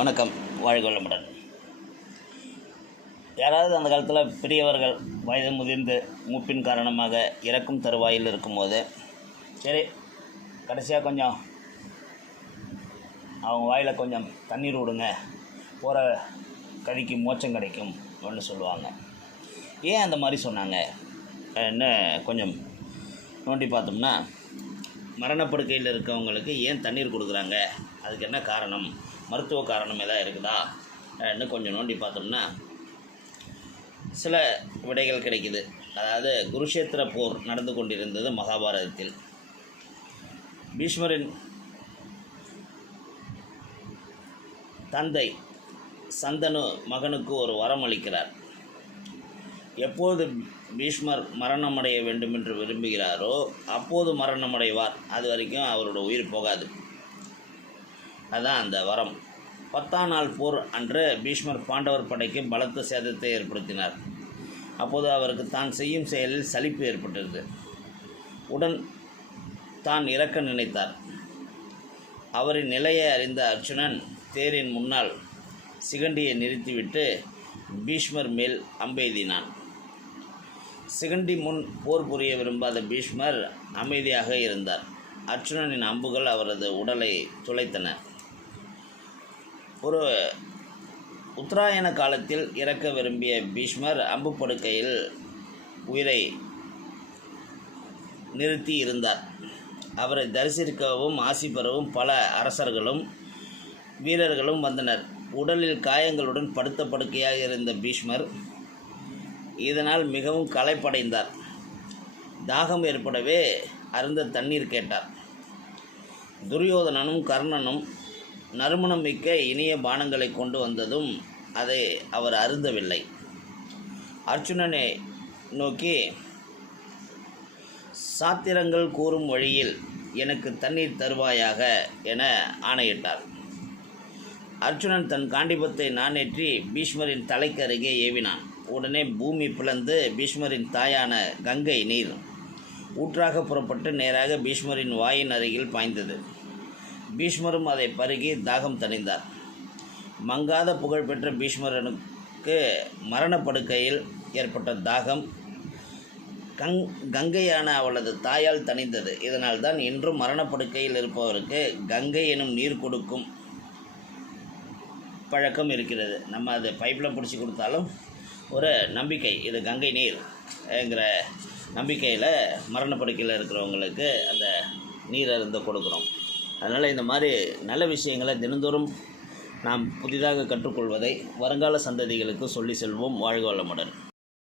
வணக்கம் வாழ்க வளமுடன் யாராவது அந்த காலத்தில் பெரியவர்கள் வயது முதிர்ந்து மூப்பின் காரணமாக இறக்கும் தருவாயில் இருக்கும்போது சரி கடைசியாக கொஞ்சம் அவங்க வாயில் கொஞ்சம் தண்ணீர் விடுங்க போகிற கதிக்கு மோச்சம் கிடைக்கும் அப்படின்னு சொல்லுவாங்க. ஏன் அந்த மாதிரி சொன்னாங்க? என்ன கொஞ்சம் நோண்டி பார்த்தோம்னா மரணப்படுக்கையில் இருக்கவங்களுக்கு ஏன் தண்ணீர் கொடுக்குறாங்க? அதுக்கு என்ன காரணம்? மருத்துவ காரணம் எதாவது இருக்குதா? இன்னும் கொஞ்சம் நோண்டி பார்த்தோம்னா சில விடைகள் கிடைக்குது. அதாவது குருஷேத்திர போர் நடந்து கொண்டிருந்தது மகாபாரதத்தில். பீஷ்மரின் தந்தை சந்தனு மகனுக்கு ஒரு வரம் அளிக்கிறார். எப்போது பீஷ்மர் மரணமடைய வேண்டும் என்று விரும்புகிறாரோ அப்போது மரணமடைவார். அது வரைக்கும் அவரோட உயிர் போகாது. அதான் அந்த வரம். பத்தாம் நாள் போர் அன்று பீஷ்மர் பாண்டவர் படைக்கு பலத்த சேதத்தை ஏற்படுத்தினார். அப்போது அவருக்கு தான் செய்யும் செயலில் சலிப்பு ஏற்பட்டது உடன் தான் இறக்க நினைத்தார். அவரின் நிலையை அறிந்த அர்ஜுனன் தேரின் முன்னால் சிகண்டியை நிறுத்திவிட்டு பீஷ்மர் மேல் அம்பெய்தினான். சிகண்டி முன் போர் புரிய விரும்பாத பீஷ்மர் அமைதியாக இருந்தார். அர்ஜுனனின் அம்புகள் அவரது உடலை துளைத்தன. ஒரு உத்தராயண காலத்தில் இறக்க விரும்பிய பீஷ்மர் அம்பு படுக்கையில் உயிரை நிறுத்தி இருந்தார். அவரை தரிசிக்கவும் ஆசி பெறவும் பல அரசர்களும் வீரர்களும் வந்தனர். உடலில் காயங்களுடன் படுத்த படுக்கையாக இருந்த பீஷ்மர் இதனால் மிகவும் களைப்படைந்தார். தாகம் ஏற்படவே அருந்த தண்ணீர் கேட்டார். துரியோதனனும் கர்ணனும் நறுமணம் மிக்க இனிய பானங்களை கொண்டு வந்ததும் அதை அவர் அருந்தவில்லை. அர்ஜுனனை நோக்கி சாத்திரங்கள் கூறும் வழியில் எனக்கு தண்ணீர் தருவாயாக என ஆணையிட்டார். அர்ஜுனன் தன் காண்டிபத்தை நானேற்றி பீஷ்மரின் தலைக்கு அருகே ஏவினான். உடனே பூமி பிளந்து பீஷ்மரின் தாயான கங்கை நீர் ஊற்றாக புறப்பட்டு நேராக பீஷ்மரின் வாயின் அருகில் பாய்ந்தது. பீஷ்மரும் அதை பருகி தாகம் தணிந்தார். மங்காத புகழ்பெற்ற பீஷ்மரனுக்கு மரணப்படுக்கையில் ஏற்பட்ட தாகம் கங் கங்கையான அவளது தாயால் தணிந்தது. இதனால் தான் இன்றும் மரணப்படுக்கையில் இருப்பவருக்கு கங்கை எனும் நீர் கொடுக்கும் பழக்கம் இருக்கிறது. நம்ம அது பைப்பில் பிடிச்சி கொடுத்தாலும் ஒரு நம்பிக்கை. இது கங்கை நீர்ங்கிற நம்பிக்கையில் மரணப்படுக்கையில் இருக்கிறவங்களுக்கு அந்த நீர் அருந்த கொடுக்குறோம். அதனால் இந்த மாதிரி நல்ல விஷயங்களை தினந்தோறும் நாம் புதிதாக கற்றுக்கொள்வதை வருங்கால சந்ததிகளுக்கு சொல்லி செல்வோம். வாழ்க வளமுடன்.